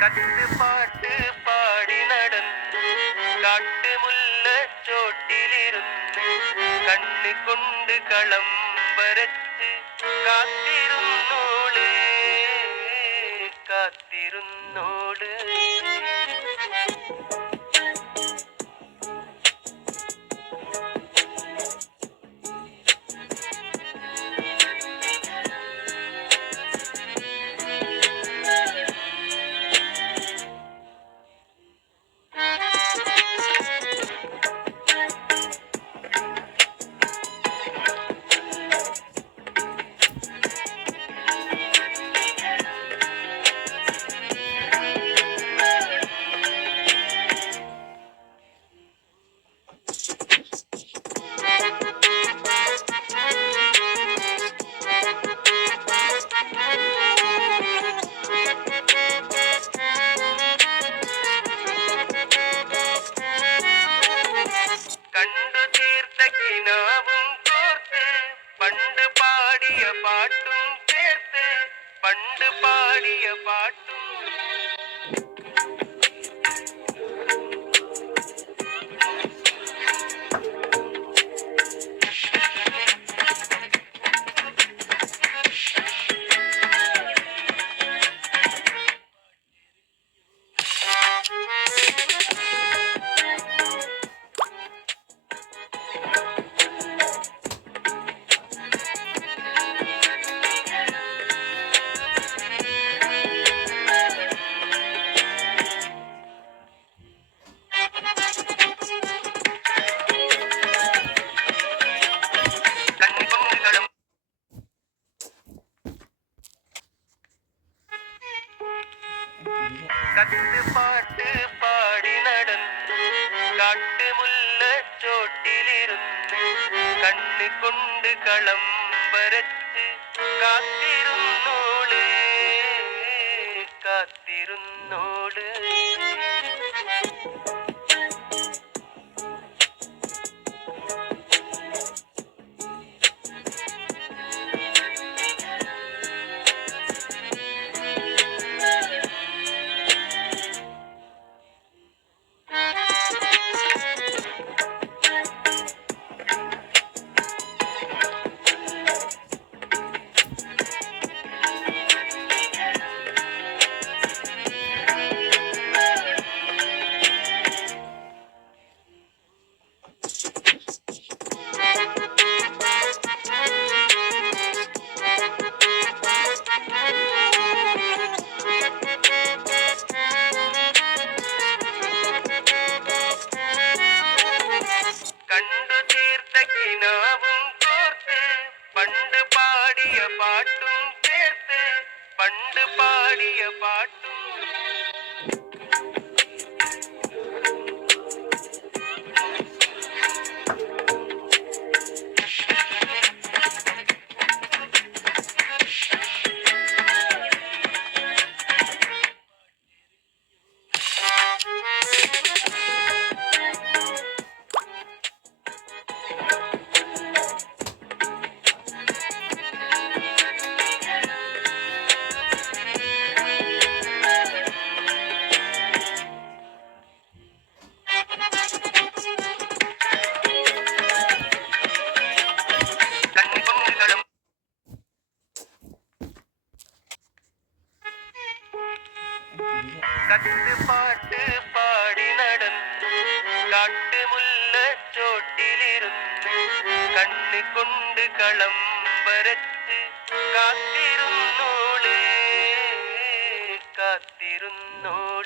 കത്തുപാട്ട് പാടി നടന്നു കാട്ടുമുല്ല ചോട്ടിലിരുന്ന് കണ്ണുകൊണ്ട് കളം വരച്ച് കാത്തിരുന്നോള് കാത്തിരുന്നോള്. കണ്ടു തീർത്ത കിനാവും കോർത്ത് പണ്ട് പാടിയ പാട്ടും ചേർത്ത് പണ്ട് പാടിയ പാട്ടും. കത്തുപാട്ട് പാടി നടന്നു കാട്ടുമുല്ല ചോട്ടിലിരുന്ന് കണ്ണുകൊണ്ട് കളം വരച്ച് കാത്തിരുന്നോള് കാത്തിരുന്നോള്. കണ്ടു തീർത്ത കിനാവും കോർത്ത് പണ്ട് പാടിയ പാട്ടും ചേർത്ത് പണ്ട് പാടിയ പാട്ടും. കത്തുപാട്ട് പാടി നടന്നു കാട്ടുമുല്ല ചോട്ടിലിരുന്ന് കണ്ണുകൊണ്ട് കളം വരച്ച് കാത്തിരുന്നോള് കാത്തിരുന്നോള്.